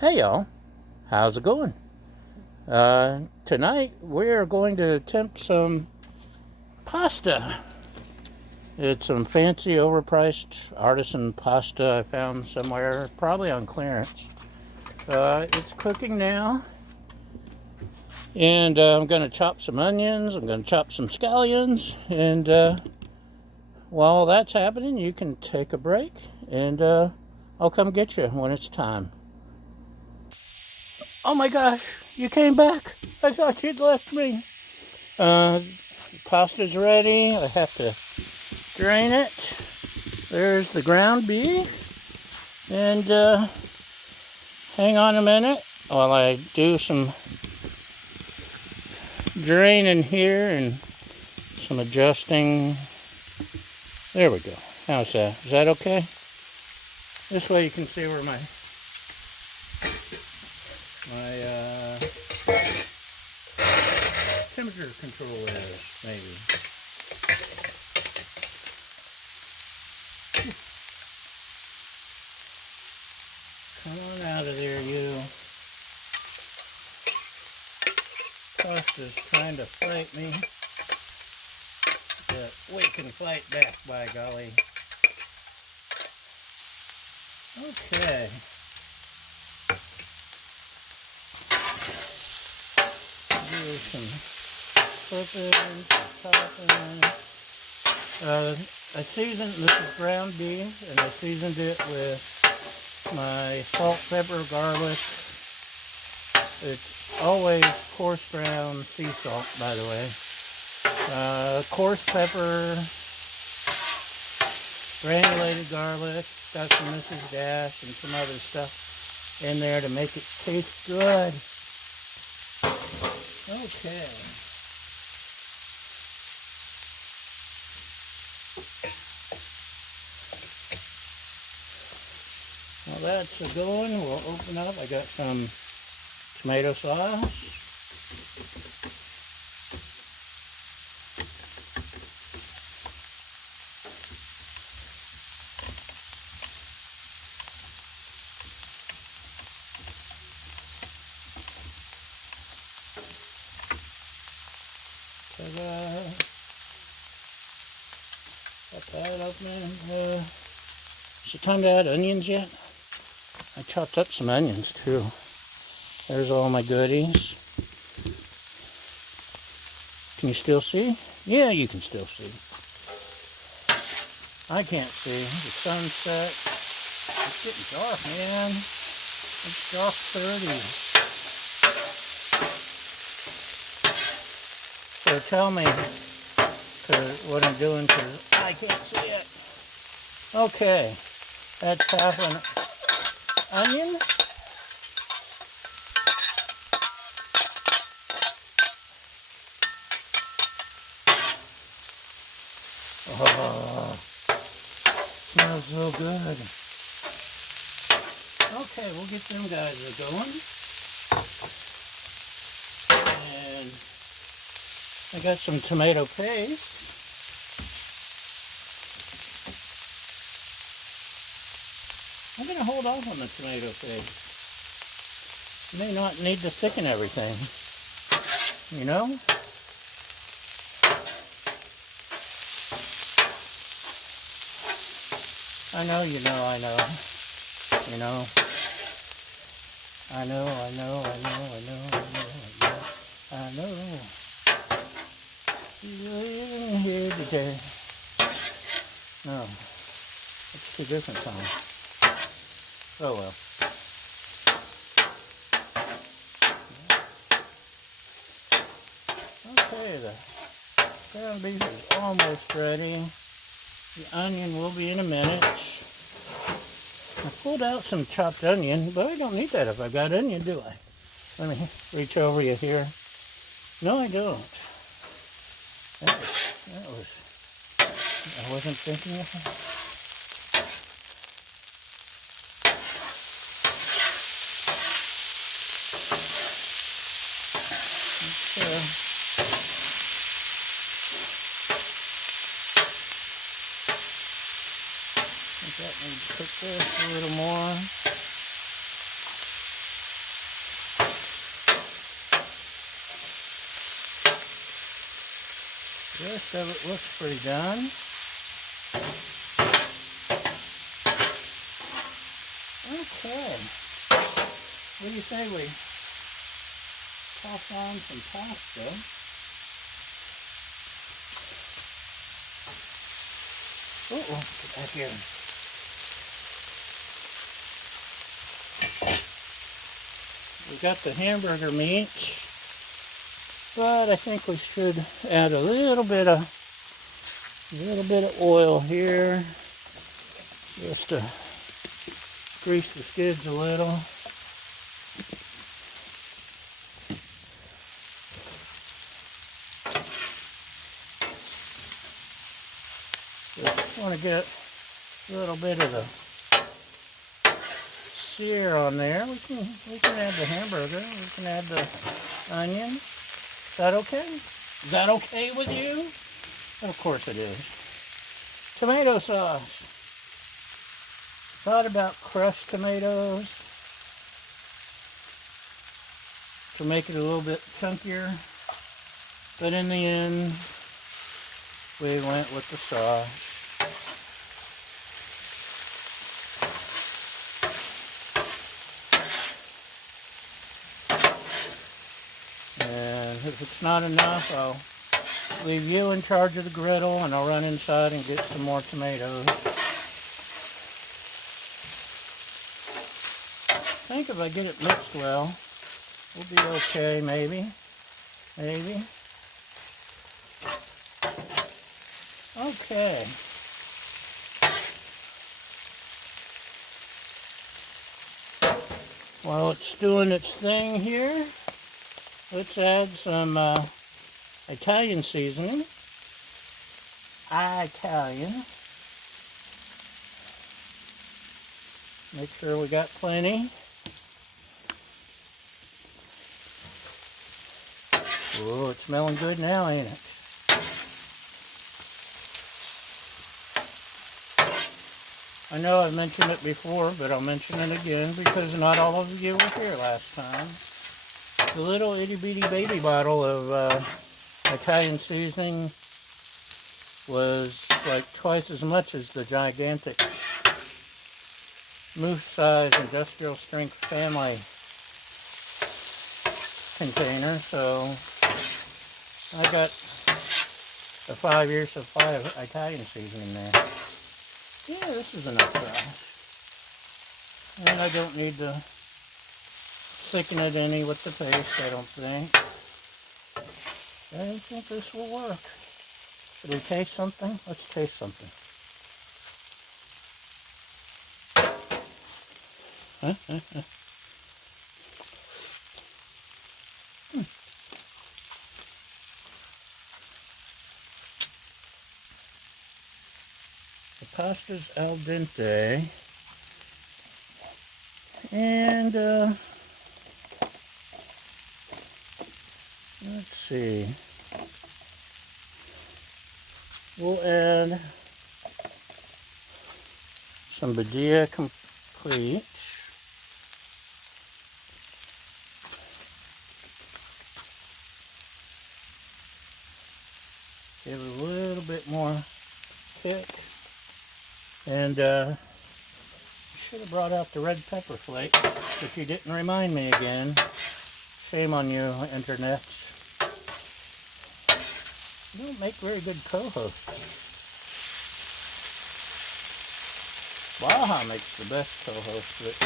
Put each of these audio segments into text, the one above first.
Hey y'all, how's it going? Tonight we're going to attempt some pasta. It's some fancy overpriced artisan pasta I found somewhere, probably on clearance. It's cooking now, and I'm going to chop some onions, I'm going to chop some scallions, and while that's happening, you can take a break, and I'll come get you when it's time. Oh my gosh, you came back! I thought you'd left me. Uh, Pasta's ready. I have to drain it. There's the ground beef. And hang on a minute while I do some draining here and some adjusting. There we go. How's that? Is that okay? This way you can see where my temperature control is, maybe. Come on out of there, you. Pasta's trying to fight me, but we can fight back, by golly. Okay. Do some flipping, some topping. I seasoned, this is ground beef, and I seasoned it with my salt, pepper, garlic. It's always coarse ground sea salt, by the way. Coarse pepper, granulated garlic, got some Mrs. Dash and some other stuff in there to make it taste good. Okay. Well, that's a going. We'll open up. I got some tomato sauce. Ta-da. Got that open. Is it time to add onions yet? I chopped up some onions too. There's all my goodies. Can you still see? Yeah, you can still see. I can't see. The sun's set. It's getting dark, man. It's dark 30. So tell me what I'm doing because I can't see it. Okay, that's half an onion. Oh, smells so good. Okay, we'll get them guys going. And I got some tomato paste. I'm going to hold off on the tomato paste. You may not need to thicken everything, you know? I know, you know, I know. You know. I know. You're living here today. No. It's 2 different songs. Oh well. Okay, the ground beef is almost ready. The onion will be in a minute. I pulled out some chopped onion, but I don't need that if I've got onion, do I? Let me reach over you here. No, I don't. I wasn't thinking of it. I think that needs to cook this a little more. The rest of it looks pretty done. Okay. What do you say we toss on some pasta? Uh-oh, get back here. We got the hamburger meats, but I think we should add a little bit of oil here, just to grease the skids a little. Just want to get a little bit of the sear on there. We can add the hamburger. We can add the onion. Is that okay? Is that okay with you? Of course it is. Tomato sauce. Thought about crushed tomatoes to make it a little bit chunkier, but in the end, we went with the sauce. And if it's not enough, I'll leave you in charge of the griddle and I'll run inside and get some more tomatoes. I think if I get it mixed well, we'll be okay, maybe. Maybe. Okay. While it's doing its thing here, let's add some Italian seasoning. Italian. Make sure we got plenty. Oh, it's smelling good now, ain't it? I know I've mentioned it before, but I'll mention it again because not all of you were here last time. The little itty-bitty baby bottle of Italian seasoning was like twice as much as the gigantic moose-size industrial strength family container, so I got a 5-year supply of Italian seasoning there. Yeah, this is enough size. And I don't need to thicken it any with the paste, I don't think. I think this will work. Should we taste something? Let's taste something. The pasta's al dente. And let's see. We'll add some Badia Complete. Give it a little bit more kick. And should have brought out the red pepper flake, but you didn't remind me again. Shame on you, internets. You don't make very good co-hosts. Baja makes the best co-host, but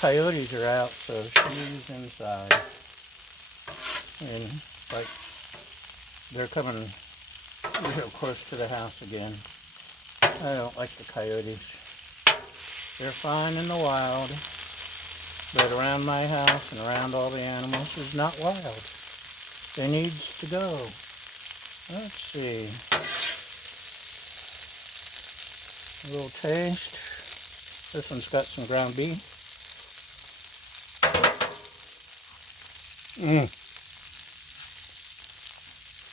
coyotes are out, so she's inside. And like they're coming real close to the house again. I don't like the coyotes. They're fine in the wild, but around my house and around all the animals is not wild. They needs to go. Let's see. A little taste. This one's got some ground beef.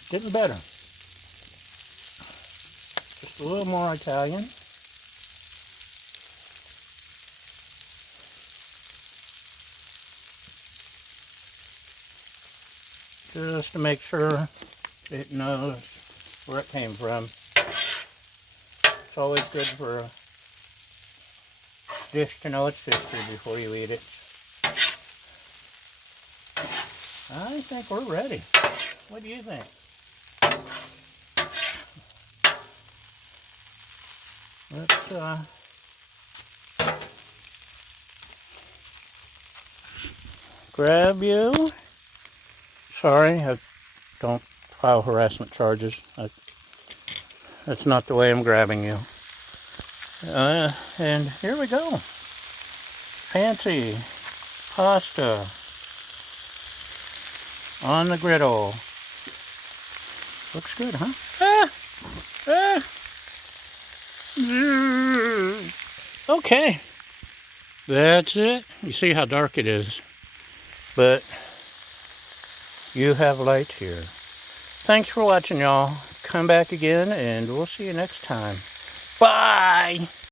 Getting better. Just a little more Italian. Just to make sure it knows where it came from. It's always good for a dish to know its history before you eat it. I think we're ready. What do you think? Let's grab you. Sorry, I don't file harassment charges. That's not the way I'm grabbing you. And here we go. Fancy pasta on the griddle. Looks good, huh? Okay, that's it. You see how dark it is, but you have light here. Thanks for watching, y'all. Come back again, and we'll see you next time. Bye!